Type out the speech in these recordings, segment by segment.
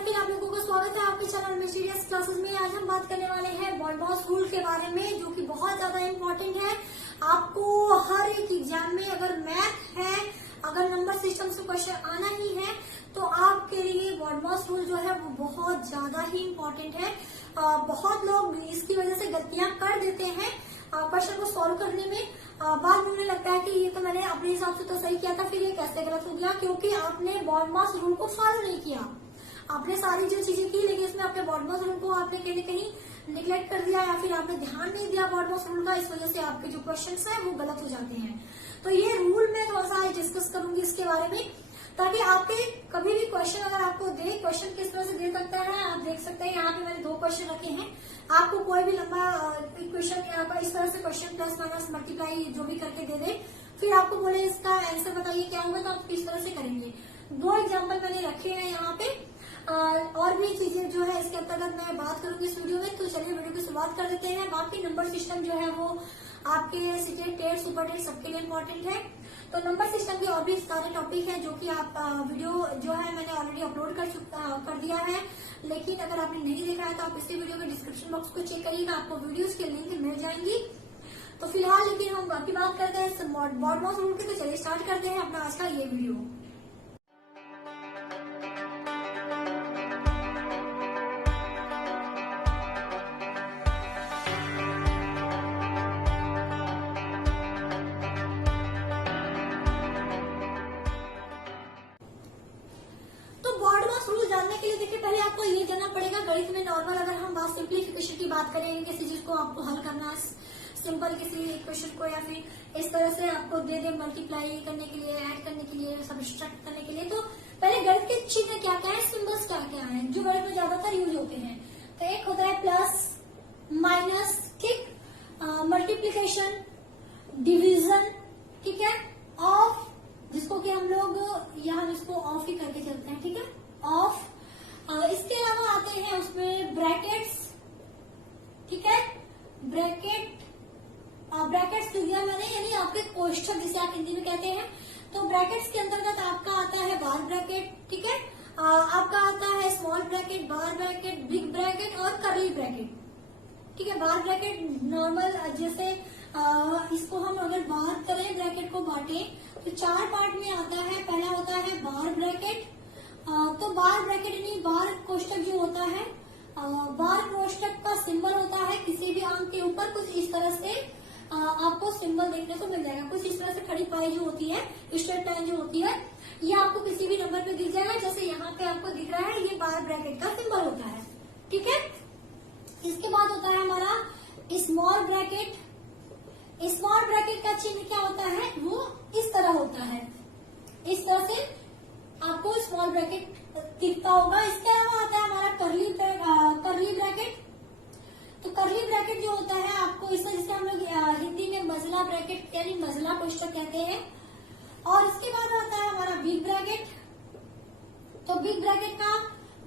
बार फिर आप लोगों का स्वागत है आपके चैनल मिस्टीरियस क्लासेस में। आज हम बात करने वाले हैं बॉडमॉस रूल के बारे में, जो कि बहुत ज्यादा इम्पोर्टेंट है। आपको हर एक एग्जाम में अगर मैथ है, अगर नंबर सिस्टम से क्वेश्चन आना ही है, तो आपके लिए बॉडमॉस रूल जो है वो बहुत ज्यादा ही इम्पोर्टेंट है। बहुत लोग इसकी वजह से गलतियां कर देते हैं क्वेश्चन को सॉल्व करने में। बाद में उन्हें लगता है कि ये तो मैंने अपने हिसाब से तो सही किया था, फिर ये कैसे गलत हो गया, क्योंकि आपने बॉडमॉस रूल को फॉलो नहीं किया। आपने सारी जो चीजें की, लेकिन इसमें अपने बॉडमॉस रूल को आपने कहीं न कहीं निगलेक्ट कर दिया, या फिर आपने ध्यान नहीं दिया बॉडमॉस रूल का। इस वजह से आपके जो क्वेश्चंस हैं वो गलत हो जाते हैं। तो ये रूल मैं थोड़ा सा डिस्कस करूंगी इसके बारे में, ताकि आपके कभी भी क्वेश्चन अगर आपको दे, क्वेश्चन किस तरह से दे सकता है आप देख सकते हैं। यहाँ पे मैंने 2 क्वेश्चन रखे हैं। आपको कोई भी लंबा इक्वेशन इस तरह से क्वेश्चन प्लस माइनस मल्टीप्लाई जो भी करके दे दे, फिर आपको बोले इसका आंसर बताइए क्या होगा, तो आप किस तरह से करेंगे। 2 एग्जाम्पल मैंने रखे हैं यहाँ पे। और भी चीजें जो है इसके अंतर्गत मैं बात करूंगी इस वीडियो में। तो चलिए वीडियो की शुरुआत कर देते हैं। बाकी नंबर सिस्टम जो है वो आपके सीटेट, टेट, सुपर टेट सबके लिए इम्पोर्टेंट है। तो नंबर सिस्टम के और भी सारे टॉपिक हैं जो कि आप वीडियो जो है मैंने ऑलरेडी अपलोड कर दिया है। लेकिन अगर आपने नहीं देखा है तो आप इसी वीडियो के डिस्क्रिप्शन बॉक्स को चेक करिएगा, आपको वीडियोस के लिंक मिल जाएंगी। तो फिलहाल लेकिन हम बाकी बात करते हैं बॉडमॉस रूल की। तो चलिए स्टार्ट करते हैं अपना आज का ये वीडियो। जानने के लिए देखिए पहले आपको ये जानना पड़ेगा, गणित में नॉर्मल अगर हम बात सिंप्लीफिकेशन की बात करें, किसी चीज को आपको हल करना सिंपल किसी क्वेश्चन को, या फिर इस तरह से आपको दे दे मल्टीप्लाई करने के लिए, ऐड करने के लिए, सब्ट्रैक्ट करने के लिए, तो पहले गणित के चिन्ह क्या क्या है, सिंबल्स क्या क्या है जो गणित में ज्यादातर यूज होते हैं। तो एक होता है प्लस, माइनस, ठीक, मल्टीप्लीकेशन, डिविजन, ठीक है, ऑफ, जिसको कि हम लोग यहाँ इसको ऑफ ही करके चलते हैं, ठीक है, ऑफ। इसके अलावा आते हैं उसमें ब्रैकेट्स, ठीक है, ब्रैकेट्स जो दिया मैंने, यानी आपके कोष्ठक जिसे आप हिंदी में कहते हैं। तो ब्रैकेट्स के अंतर्गत आपका आता है बार ब्रैकेट, ठीक है, आपका आता है स्मॉल ब्रैकेट, बार ब्रैकेट, बिग ब्रैकेट और कर्ली ब्रैकेट, ठीक है। बार ब्रैकेट नॉर्मल, जैसे इसको हम अगर बात करें, ब्रैकेट को बांटे तो 4 पार्ट में आता है। पहला होता है बार ब्रैकेट। तो बार ब्रैकेट यानी बार कोष्ठक जो होता है, बार कोष्ठक का सिंबल होता है किसी भी अंक के ऊपर कुछ इस तरह से आपको सिंबल देखने को मिल जाएगा। कुछ इस तरह से खड़ी पाई जो होती है, स्ट्रेट लाइन जो होती है, ये आपको किसी भी नंबर पे दिख जाएगा। जैसे यहाँ पे आपको दिख रहा है, ये बार ब्रैकेट का सिंबल होता है, ठीक है। इसके बाद होता है हमारा स्मॉल ब्रैकेट। स्मॉल ब्रैकेट का चिन्ह क्या होता है, वो इस तरह होता है, इस तरह से आपको स्मॉल ब्रैकेट दिखता होगा। इसके अलावा आता है हमारा कर्ली ब्रैकेट। तो कर्ली ब्रैकेट जो होता है आपको इस तरह, जिसे हम लोग हिंदी में मजला ब्रैकेट यानी मजला कोष्ठक कहते हैं। और इसके बाद आता है हमारा बिग ब्रैकेट। तो बिग ब्रैकेट का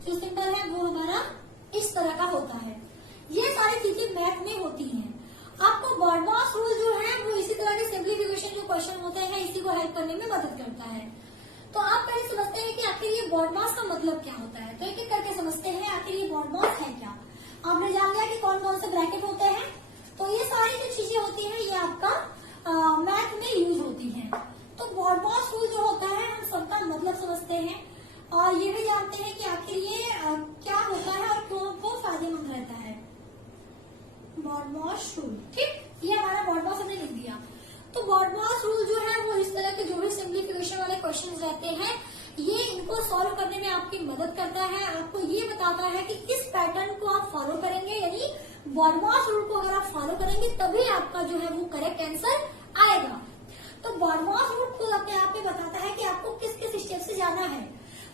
जो सिंबल है वो हमारा इस तरह का होता है। ये सारी चीजें मैथ में होती हैं। आपको बॉडमॉस रूल जो है वो इसी तरह के सिंप्लीफिकेशन जो क्वेश्चन होते हैं, इसी को हेल्प करने में मदद करता है। तो आप पहले समझते हैं कि आखिर ये बॉडमॉस का मतलब क्या होता है। तो एक एक करके समझते हैं आखिर ये बॉडमॉस है क्या। आपने जान लिया कि कौन कौन से ब्रैकेट होते हैं। तो ये सारी जो चीजें होती हैं ये आपका मैथ में यूज होती हैं। तो बॉडमॉस रूल जो होता है हम सबका मतलब समझते हैं, और ये भी जानते हैं कि आखिर ये क्या होता है और क्यों वो फायदेमंद रहता है। बॉडमॉस रूल, ठीक, ये हमारा बॉडमॉस हमने लिख दिया। तो बॉडमॉस रूल जो है वो इस तरह के जो भी सिंप्लीफिकेशन वाले क्वेश्चंस रहते हैं, ये इनको सॉल्व करने में आपकी मदद करता है। आपको ये बताता है कि इस पैटर्न को आप फॉलो करेंगे, यानी बॉडमॉस रूल को अगर आप फॉलो करेंगे तभी आपका जो है वो करेक्ट आंसर आएगा। तो बॉडमॉस रूल को अपने आप में बताता है कि आपको किस किस स्टेप से जाना है।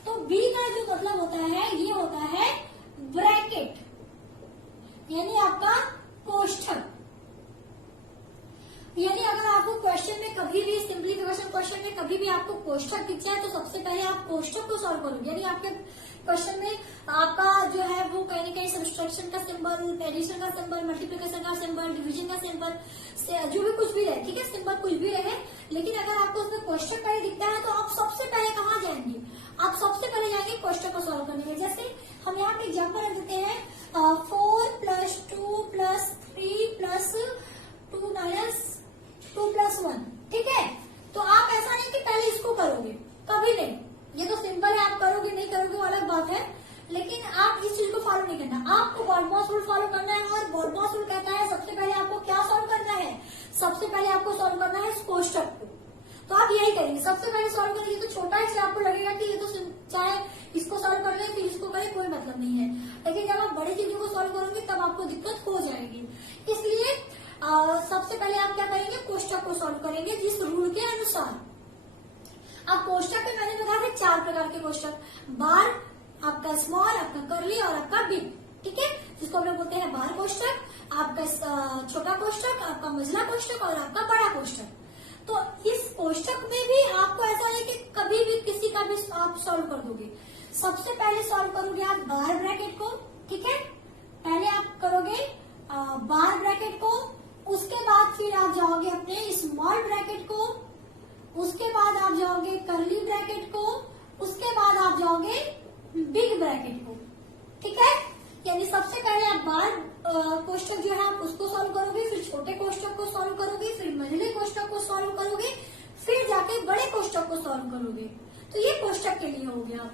तो बी का जो मतलब होता है, ये होता है ब्रैकेट, यानी आपका कोष्ठक। यानी अगर आपको क्वेश्चन में कभी भी सिंप्लीफिकेशन क्वेश्चन में कभी भी आपको कोष्ठक दिख जाए, तो सबसे पहले आप कोष्ठक को सॉल्व करोगे। यानी आपके क्वेश्चन में आपका जो है वो कहीं न कहीं सब्ट्रैक्शन का सिंबल, एडिशन का सिंबल, मल्टीप्लिकेशन का सिंबल, डिवीजन का सिंबल, जो भी कुछ भी रहे, ठीक है, सिंबल कुछ भी रहे, लेकिन अगर आपको उसमें कोष्ठक का ही दिखता है तो आप सबसे पहले कहाँ जाएंगे, आप सबसे पहले जाएंगे कोष्ठक को सॉल्व करने में। जैसे नहीं करोगे वो अलग बात है, लेकिन आप इस चीज को फॉलो नहीं करना। आपको बॉडमॉस रूल फॉलो करना है, और बॉडमॉस रूल कहता है सबसे पहले आपको क्या सॉल्व करना है, सबसे पहले आपको सॉल्व करना है इस कोष्टक को। तो आप यही करेंगे, सबसे पहले सॉल्व करेंगे। तो छोटा इसलिए आपको लगेगा कि ये तो चाहे इसको सॉल्व कर ले फिर इसको करें कोई मतलब नहीं है, लेकिन जब आप बड़ी चीजों को सॉल्व करोगे तब आपको दिक्कत हो जाएगी। इसलिए सबसे पहले आप क्या करेंगे, कोष्टक को सॉल्व करेंगे जिस रूल के अनुसार। अब कोष्टक में मैंने बताया था 4 प्रकार के कोष्टक, बार, आपका स्मॉल, आपका कर्ली और आपका बिग, ठीक है, जिसको हम लोग बोलते हैं बार कोष्टक, आपका छोटा कोष्टक, आपका मझला कोष्टक और आपका बड़ा कोष्टक। तो इस कोष्टक में भी आपको ऐसा नहीं कि कभी भी किसी का भी आप सॉल्व कर दोगे। सबसे पहले सॉल्व करोगे आप बार ब्रैकेट को, ठीक है, पहले आप करोगे बार ब्रैकेट को, उसके बाद फिर आप जाओगे अपने स्मॉल ब्रैकेट को, उसके बाद आप जाओगे कर्ली ब्रैकेट को, उसके बाद आप जाओगे बिग ब्रैकेट को, ठीक है। यानी सबसे पहले आप बार कोष्टक जो है आप उसको सॉल्व करोगे, फिर छोटे कोष्टक को सॉल्व करोगे, फिर मझले कोष्टक को सॉल्व करोगे, फिर जाके बड़े कोष्टक को सॉल्व करोगे। तो ये कोष्टक के लिए हो गया।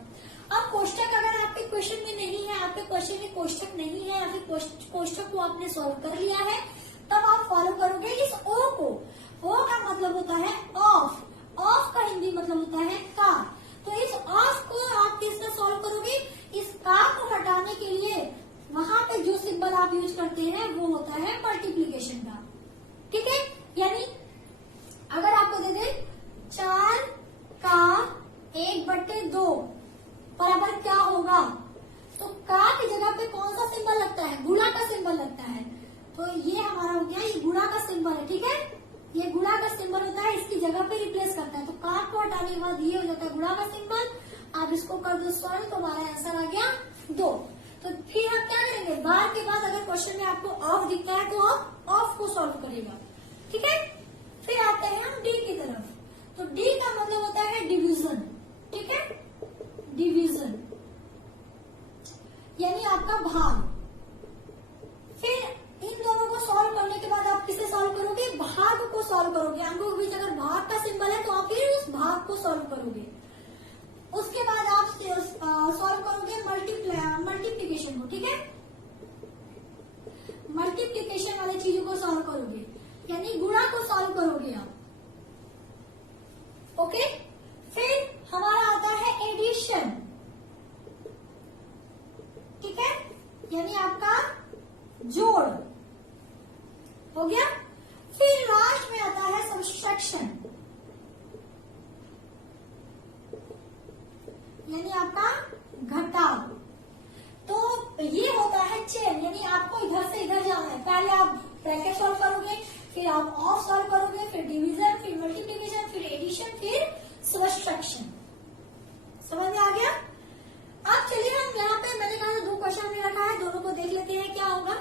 अब कोष्टक अगर आपके क्वेश्चन में नहीं है, आपके क्वेश्चन में कोष्टक नहीं है या फिर कोष्टक को आपने सॉल्व कर लिया है, तब आप फॉलो करोगे इस ओ को। ओ का मतलब होता है ऑफ, ऑफ का हिंदी मतलब होता है का। तो इस ऑफ को आप किससे सॉल्व करोगे, इस का को हटाने के लिए वहां पे जो सिंबल आप यूज करते हैं वो होता है मल्टीप्लीकेशन का, ठीक है। यानी अगर आपको दे दे 4 का 1/2 बराबर क्या होगा, तो का की जगह पे कौन सा सिंबल लगता है, गुणा का सिंबल लगता है। तो ये हमारा हो गया, ये गुणा का सिंबल है, ठीक है, ये गुणा का सिंबल होता है, इसकी जगह पे रिप्लेस करता है। तो का को हटाने के बाद ये हो जाता है गुणा का सिंबल। आप इसको कर दो सॉल्व, तो हमारा आंसर आ गया 2। तो फिर हम क्या करेंगे, बार के बाद अगर क्वेश्चन में आपको ऑफ दिखता है तो आप ऑफ को सॉल्व करेगा, ठीक है। फिर आते हैं हम डी की तरफ। तो डी का मतलब होता है डिवीजन, ठीक है, डिवीजन यानी आपका भाग। फिर इन दोनों को सॉल्व करने के बाद आप किसे सॉल्व करोगे, भाग को सॉल्व करोगे। अंकों के बीच अगर भाग का सिंबल है तो आप फिर उस भाग को सॉल्व करोगे। उसके बाद आप सॉल्व करोगे मल्टीप्लीकेशन को, ठीक है, मल्टीप्लीकेशन वाली चीजों को सॉल्व करोगे, यानी गुणा को सॉल्व करोगे आप, ओके। फिर हमारा आता है एडिशन, ठीक है, यानी आपका जोड़ हो गया। फिर लास्ट में आता है सब्सट्रैक्शन, यानी आपका घटाव। तो ये होता है चेन, यानी आपको इधर से इधर जाना है। पहले आप ब्रैकेट सॉल्व करोगे, फिर आप ऑफ सॉल्व करोगे, फिर डिवीजन, फिर मल्टीप्लिकेशन, फिर एडिशन, फिर सब्सट्रैक्शन। समझ में आ गया। अब चलिए हम यहाँ पे मैंने कहा 2 क्वेश्चन में रखा है, दोनों को देख लेते हैं क्या होगा।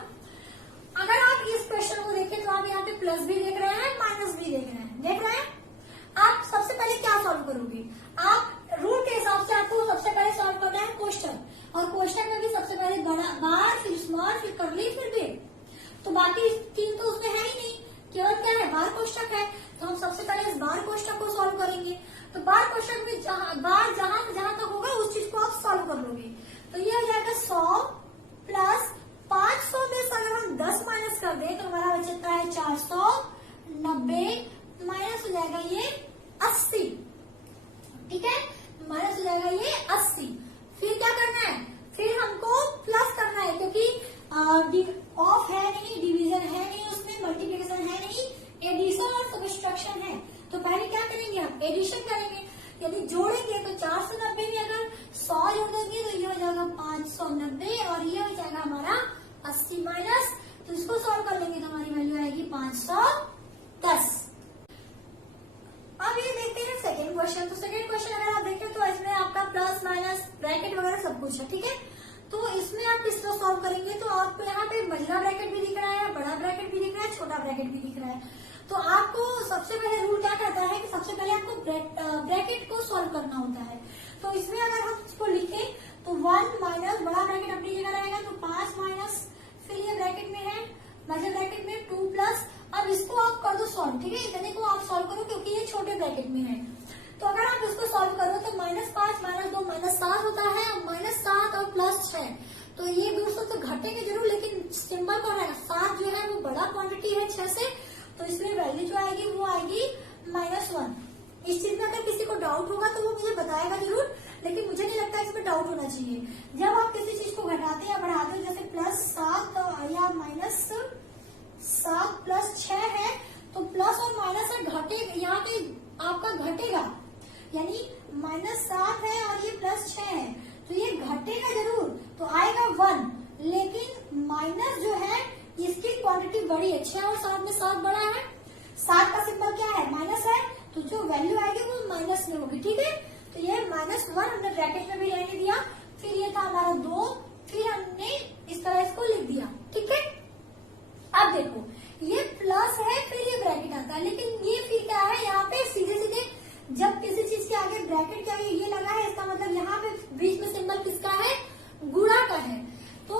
अगर आप इस क्वेश्चन को देखें तो आप यहाँ पे प्लस भी देख रहे हैं, माइनस भी देख रहे हैं। आप सबसे पहले क्या सॉल्व करोगे, आप रूल के हिसाब से आपको सबसे पहले सॉल्व करना है क्वेश्चन, और क्वेश्चन में भी सबसे पहले बड़ा बार, फिर स्मॉल, फिर कर्ली, फिर बिग। तो बाकी 3 तो उसमें है ही नहीं, केवल क्या है, बार कोष्टक है। तो हम सबसे पहले इस बार कोष्टक को सॉल्व करेंगे। तो बार कोष्टक में बार जहां तक होगा उस चीज को आप सॉल्व कर लोगे। तो ये हो जाएगा 100 प्लस 500 में से अगर हम 10 माइनस कर दें तो हमारा बचता है 490, माइनस हो जाएगा ये 80, ठीक है, माइनस हो जाएगा ये 80। फिर क्या करना है, फिर हमको प्लस करना है, क्योंकि ऑफ है नहीं, डिवीजन है नहीं, उसमें मल्टीप्लिकेशन है नहीं, एडिशन और सब्सट्रैक्शन है। तो पहले क्या करेंगे, हम एडिशन करेंगे, यानी जोड़ेंगे। तो 490 में अगर 100 जोड़ देंगे तो ये हो जाएगा 590, और ये हो जाएगा हमारा 80 माइनस। तो इसको सॉल्व कर लेंगे तो हमारी वैल्यू आएगी 510। अब ये देखते हैं सेकेंड क्वेश्चन। तो सेकेंड क्वेश्चन अगर आप देखें तो इसमें आपका प्लस माइनस ब्रैकेट वगैरह सब कुछ है, ठीक है। तो इसमें आप किस तरह सॉल्व करेंगे, तो आपको यहाँ पे मझला ब्रैकेट भी दिख रहा है, बड़ा ब्रैकेट भी दिख रहा है, छोटा ब्रैकेट भी दिख रहा है। तो आपको सबसे पहले रूल क्या कहता है कि सबसे पहले आपको ब्रैकेट को सॉल्व करना होता है। तो इसमें अगर हम इसको लिखें तो 1 माइनस बड़ा ब्रैकेट अपनी जगह रहेगा, तो 5 माइनस, फिर ये ब्रैकेट में है मझले ब्रैकेट में 2 प्लस। अब इसको आप कर दो सॉल्व, ठीक है, इतने को आप सॉल्व करो क्योंकि ये छोटे ब्रैकेट में है। तो अगर आप इसको सॉल्व करो तो -5 -2 -7 होता है, है तो ये दोस्तों तो घटेंगे जरूर, लेकिन सिंबल कौन है, 7 जो है वो बड़ा क्वांटिटी है 6 से, तो इसमें वैल्यू जो आएगी वो आएगी -1। इस चीज में अगर किसी को डाउट होगा तो वो मुझे बताएगा जरूर, लेकिन मुझे नहीं लगता इसमें डाउट होना चाहिए। जब आप किसी चीज को घटाते या बढ़ाते हो, जैसे +7 या -7 + 6 है, तो प्लस और माइनस से घटे, यहाँ पे आपका घटेगा, यानी -7 है और ये +6 है, तो ये घटेगा जरूर, तो आएगा 1। लेकिन माइनस जो है इसकी क्वांटिटी बड़ी है, 6 और 7 में 7 बड़ा है, 7 का सिंबल क्या है, माइनस है, तो जो वैल्यू आएगी वो माइनस में होगी, ठीक है। तो ये -1 हमने ब्रैकेट में भी रहने दिया, फिर ये था हमारा 2, फिर हमने इस तरह इसको लिख दिया, ठीक है। अब देखो ये प्लस है, फिर ये ब्रैकेट आता है, लेकिन ये फिर क्या है, यहाँ पे सीधे सीधे जब किसी चीज के आगे ब्रैकेट के आगे ये लगा है, इसका मतलब यहाँ पे बीच में सिंबल किसका है, गुणा का है। तो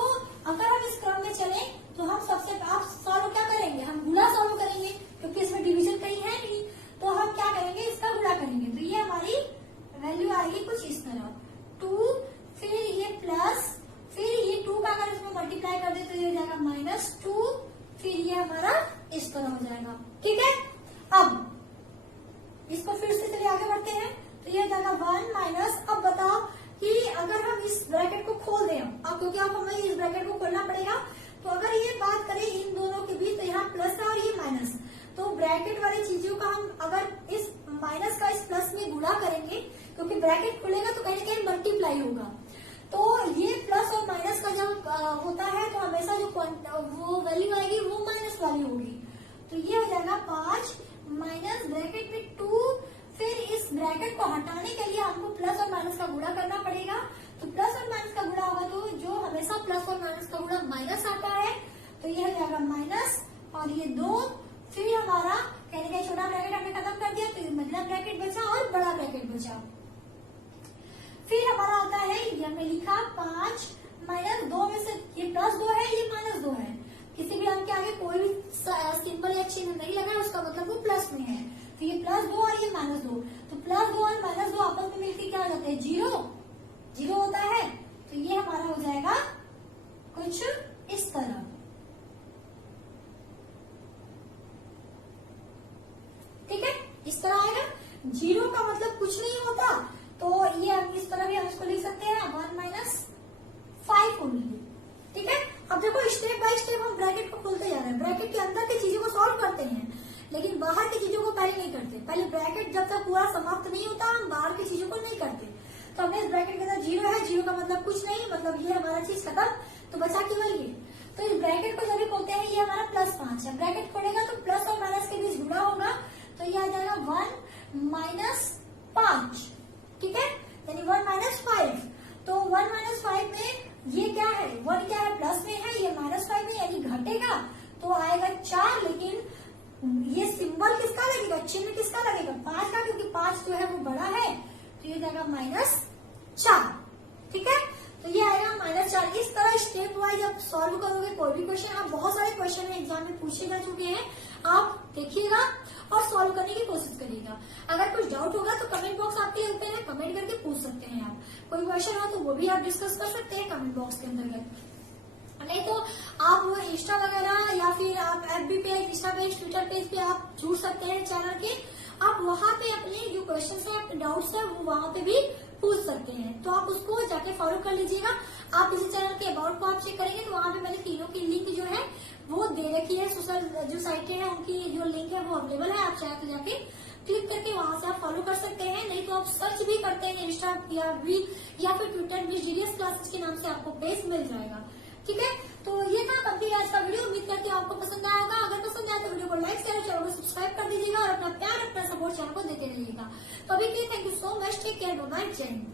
अगर हम इस क्रम में चले तो हम सबसे आप सॉल्व क्या करेंगे, हम गुणा सॉल्व करेंगे, क्योंकि इसमें डिवीजन कहीं है नहीं, तो हम क्या करेंगे, इसका गुणा करेंगे। तो ये हमारी वैल्यू आएगी कुछ इस तरह, 2, फिर ये प्लस, फिर ये 2 का अगर इसमें मल्टीप्लाई कर दे तो ये हो जाएगा -2, फिर ये हमारा इस तरह हो जाएगा, ठीक है। अब इसको फिर से चलिए आगे बढ़ते हैं, तो ये हो जाएगा 1 माइनस, अब बताओ कि अगर हम इस ब्रैकेट को खोल दें, अब क्योंकि अब हमें इस ब्रैकेट को खोलना पड़ेगा, तो अगर ये बात करें इन दोनों के बीच, तो यहाँ प्लस है और ये माइनस, तो ब्रैकेट वाली चीजों का हम अगर इस माइनस का इस प्लस में गुणा करेंगे, क्योंकि ब्रैकेट खुलेगा तो कहीं ना कहीं मल्टीप्लाई होगा, तो ये प्लस और माइनस का जब होता है तो हमेशा जो वो वैल्यू आएगी वो माइनस वाली होगी, तो ये हो जाएगा 5 माइनस ब्रैकेट में 2, फिर इस ब्रैकेट को हटाने के लिए हमको प्लस और माइनस का गुणा करना पड़ेगा, तो प्लस और माइनस का गुणा होगा, तो जो हमेशा प्लस और माइनस का गुणा माइनस आता है, तो ये हो जाएगा माइनस और ये 2, फिर हमारा कहने का छोटा ब्रैकेट हमने खत्म कर दिया, तो ये मझला ब्रैकेट बचा और बड़ा ब्रैकेट बचा। फिर हमारा आता है, ये हमने लिखा 5 माइनस 2 में से ये +2 है, ये -2 है, किसी भी अंक के आगे कोई भी सिंबल या चिन्ह नहीं लगा है, उसका मतलब वो प्लस में है, तो ये +2 और ये -2, तो +2 और -2 आपस में मिलकर क्या हो जाते हैं, 0 होता है, तो ये हमारा हो जाएगा कुछ इस तरह, ठीक है, इस तरह आएगा। 0 का मतलब कुछ नहीं होता, तो ये हम इस तरह भी हम इसको लिख सकते हैं 1 - 5 ओनली, ठीक है। अब देखो स्टेप बाय स्टेप हम ब्रैकेट को खोलते जा रहे हैं, ब्रैकेट के अंदर की चीजों को सॉल्व करते हैं, लेकिन बाहर की चीजों को पहले नहीं करते, पहले ब्रैकेट जब तक पूरा समाप्त नहीं होता हम बाहर की चीजों को नहीं करते। तो हमने इस ब्रैकेट के अंदर 0 है, 0 का मतलब कुछ नहीं, मतलब ये हमारा चीज खत्म, तो बचा केवल ये, तो इस ब्रैकेट को जब भी खोलते हैं ये हमारा +5 है, ब्रैकेट खोलेगा तो प्लस और माइनस के बीच गुणा होगा, तो ये आ जाएगा 1 - 5, ठीक है, यानी 1 - 5, तो 1 - 5 में ये क्या है, 1 क्या है, प्लस में है, ये -5 में, यानी घटेगा, तो आएगा 4, लेकिन ये सिंबल किसका लगेगा, चिन्ह किसका लगेगा, 5 का, क्योंकि 5 जो है वो बड़ा है, तो ये जाएगा -4, ठीक है, तो ये आएगा -4। इस तरह स्टेप वाइज आप सॉल्व करोगे कोई भी क्वेश्चन, आप बहुत सारे क्वेश्चन एग्जाम में पूछे जा चुके हैं, आप देखिएगा और सॉल्व करने की कोशिश करिएगा। अगर कुछ डाउट होगा तो कमेंट बॉक्स आपके लिए ओपन है, कमेंट करके पूछ सकते हैं आप, कोई क्वेश्चन हो तो वो भी आप डिस्कस कर सकते हैं कमेंट बॉक्स के अंतर्गत, नहीं तो आप इंस्टा वगैरह या फिर आप FB page, Insta page, Twitter page पे आप जुड़ सकते हैं चैनल के, आप वहां पे अपने जो क्वेश्चन है, डाउट्स है, वो वहां पे भी पूछ सकते हैं, तो आप उसको जाके फॉलो कर लीजिएगा। आप इसी चैनल के अबाउट को आप चेक करेंगे तो वहां पे मैंने तीनों की लिंक जो है वो दे रखी है, सोशल जो साइटें हैं उनकी जो लिंक है वो अवेलेबल है, आप चाहे तो जाके क्लिक करके वहां से आप फॉलो कर सकते हैं, नहीं तो आप सर्च भी करते हैं इंस्टा या फिर ट्विटर में GDS क्लासेस के नाम से आपको पेज मिल जाएगा, ठीक है। तो ये था कंप्लीट आज का वीडियो, उम्मीद करती हूँ आपको पसंद आया होगा। अगर पसंद आया तो वीडियो को लाइक शेयर, चैनल को सब्सक्राइब कर दीजिएगा और अपना प्यार अपना सपोर्ट चैनल को देते रहिएगा। तो अभी के लिए thank you so much, take care, bye bye, जय हिंद।